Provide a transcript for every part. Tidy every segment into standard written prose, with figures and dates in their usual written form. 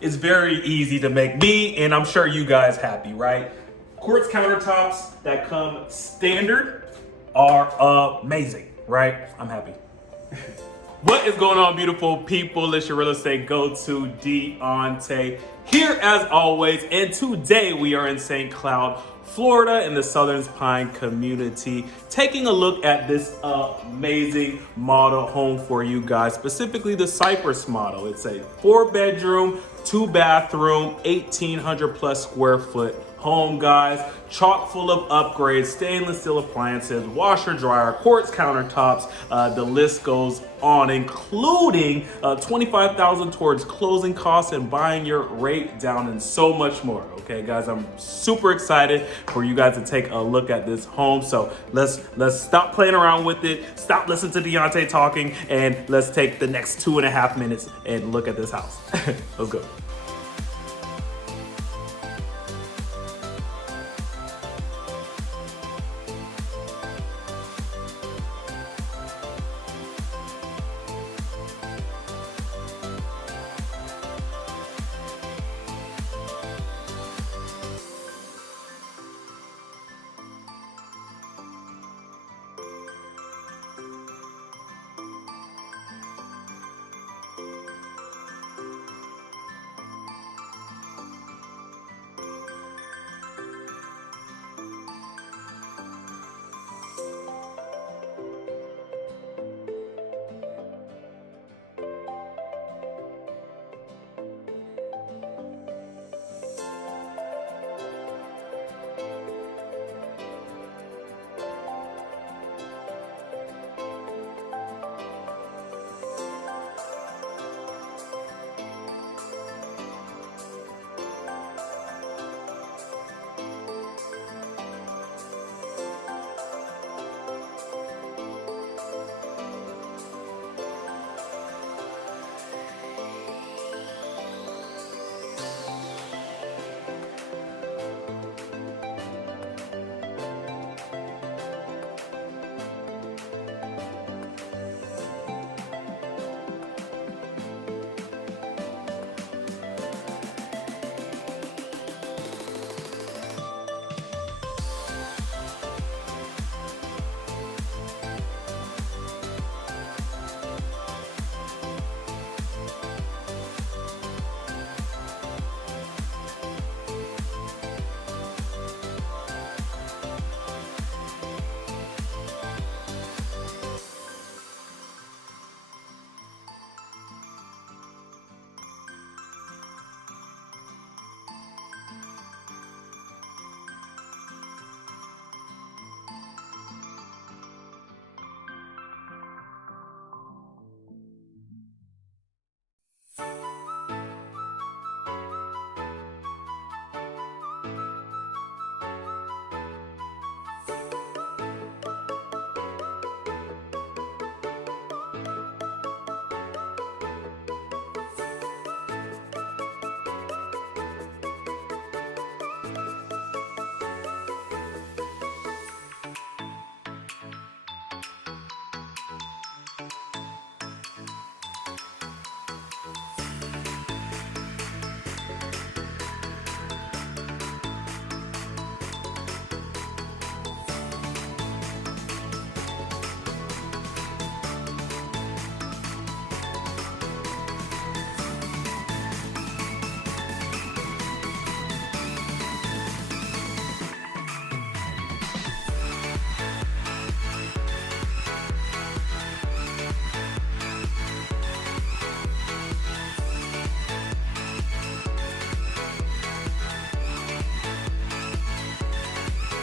is very easy to make me, and I'm sure you guys happy, right? Quartz countertops that come standard are amazing, right? I'm happy. What is going on, beautiful people? It's your real estate go-to, Diante, here as always. And today we are in St. Cloud, Florida, in the Southern Pine community, taking a look at this amazing model home for you guys, specifically the Cypress model. It's a 4-bedroom, 2-bathroom, 1,800 plus square foot home, guys. Chock full of upgrades, stainless steel appliances, washer, dryer, quartz countertops. The list goes on, including $25,000 towards closing costs and buying your rate down, and so much more. Okay, guys, I'm super excited for you guys to take a look at this home. So let's stop playing around with it. Stop listening to Diante talking, and let's take the next 2.5 minutes and look at this house. Let's go.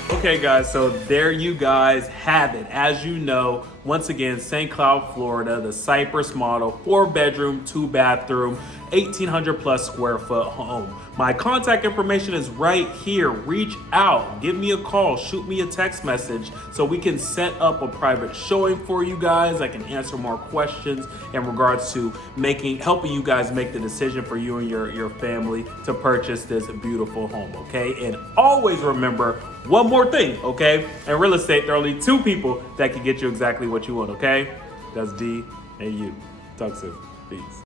Okay, guys, so there you guys have it. As you know, once again, St. Cloud, Florida, the Cypress model, 4-bedroom, 2-bathroom, 1,800 plus square foot home. My contact information is right here. Reach out, give me a call, shoot me a text message so we can set up a private showing for you guys. I can answer more questions in regards to helping you guys make the decision for you and your family to purchase this beautiful home, okay? And always remember one more thing, okay? In real estate, there are only 2 people that can get you exactly what you want, okay? That's D and you. Talk soon. Peace.